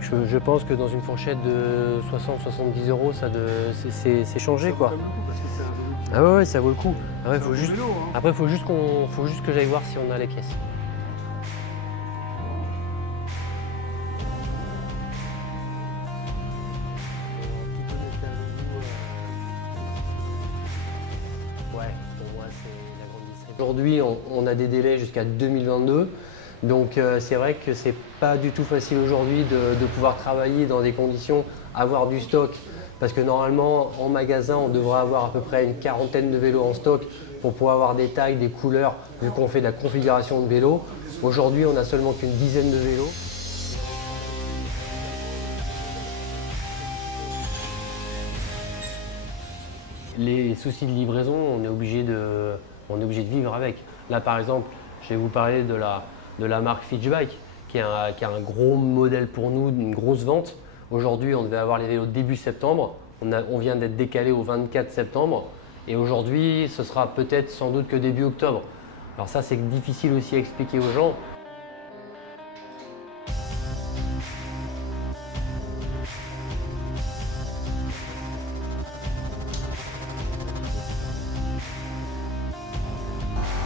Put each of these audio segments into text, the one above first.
Je pense que dans une fourchette de 60-70 €, c'est changé quoi. Ah ouais, ça vaut le coup. Après, faut juste que j'aille voir si on a les pièces. Ouais, pour moi, c'est la grande distribution. Aujourd'hui, on a des délais jusqu'à 2022. Donc c'est vrai que c'est pas du tout facile aujourd'hui de pouvoir travailler dans des conditions, avoir du stock. Parce que normalement, en magasin, on devrait avoir à peu près une quarantaine de vélos en stock pour pouvoir avoir des tailles, des couleurs, vu qu'on fait de la configuration de vélos. Aujourd'hui, on n'a seulement qu'une dizaine de vélos. Les soucis de livraison, on est obligé de vivre avec. Là, par exemple, je vais vous parler de la marque Fitchbike, qui est un gros modèle pour nous, une grosse vente. Aujourd'hui, on devait avoir les vélos début septembre. On vient d'être décalé au 24 septembre. Et aujourd'hui, ce sera peut-être sans doute que début octobre. Alors ça, c'est difficile aussi à expliquer aux gens.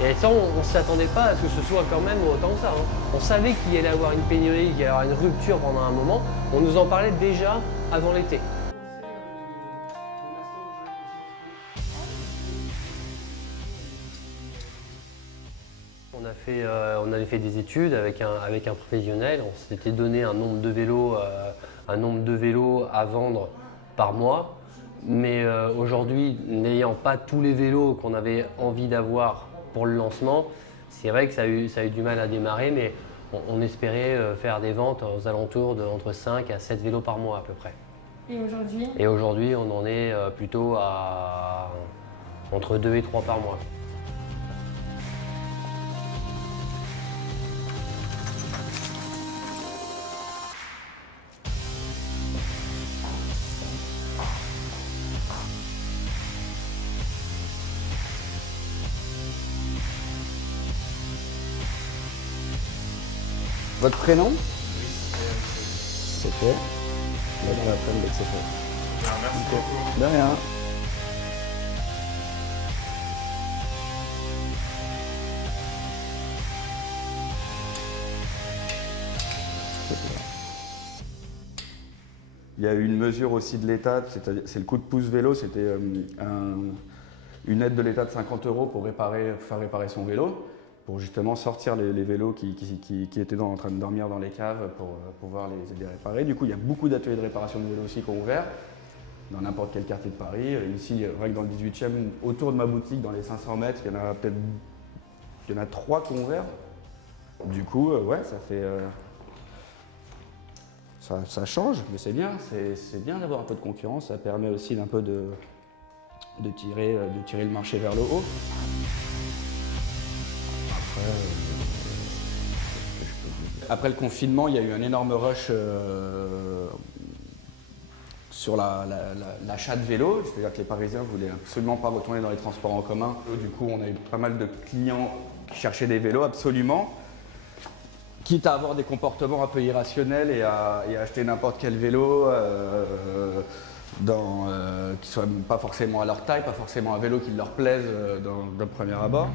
Et ça, on ne s'attendait pas à ce que ce soit quand même autant que ça. Hein. On savait qu'il y allait avoir une pénurie, qu'il y allait avoir une rupture pendant un moment. On nous en parlait déjà avant l'été. On avait fait des études avec un professionnel. On s'était donné un nombre de vélos à vendre par mois. Mais aujourd'hui, n'ayant pas tous les vélos qu'on avait envie d'avoir pour le lancement, c'est vrai que ça a eu du mal à démarrer, mais on espérait faire des ventes aux alentours entre 5 à 7 vélos par mois à peu près. Et aujourd'hui? Et aujourd'hui, on en est plutôt à entre 2 et 3 par mois. Votre prénom? C'est fait. Là, dans l'après-midi, c'est fait. Merci beaucoup. De rien. Il y a eu une mesure aussi de l'État, c'est le coup de pouce vélo, c'était une aide de l'État de 50 € pour faire réparer son vélo, pour justement sortir les vélos qui étaient en train de dormir dans les caves pour pouvoir les aider à réparer. Du coup, il y a beaucoup d'ateliers de réparation de vélos aussi qui ont ouvert, dans n'importe quel quartier de Paris. Ici, rien que dans le 18e, autour de ma boutique, dans les 500 mètres, il y en a 3 qui ont ouvert. Du coup, ouais, ça fait... Ça change, mais c'est bien. C'est bien d'avoir un peu de concurrence. Ça permet aussi d'un peu de tirer le marché vers le haut. Après le confinement, il y a eu un énorme rush sur l'achat de vélos. C'est-à-dire que les Parisiens ne voulaient absolument pas retourner dans les transports en commun. Du coup, on a eu pas mal de clients qui cherchaient des vélos absolument. Quitte à avoir des comportements un peu irrationnels et à acheter n'importe quel vélo qui ne soit pas forcément à leur taille, pas forcément un vélo qui leur plaise d'un premier abord.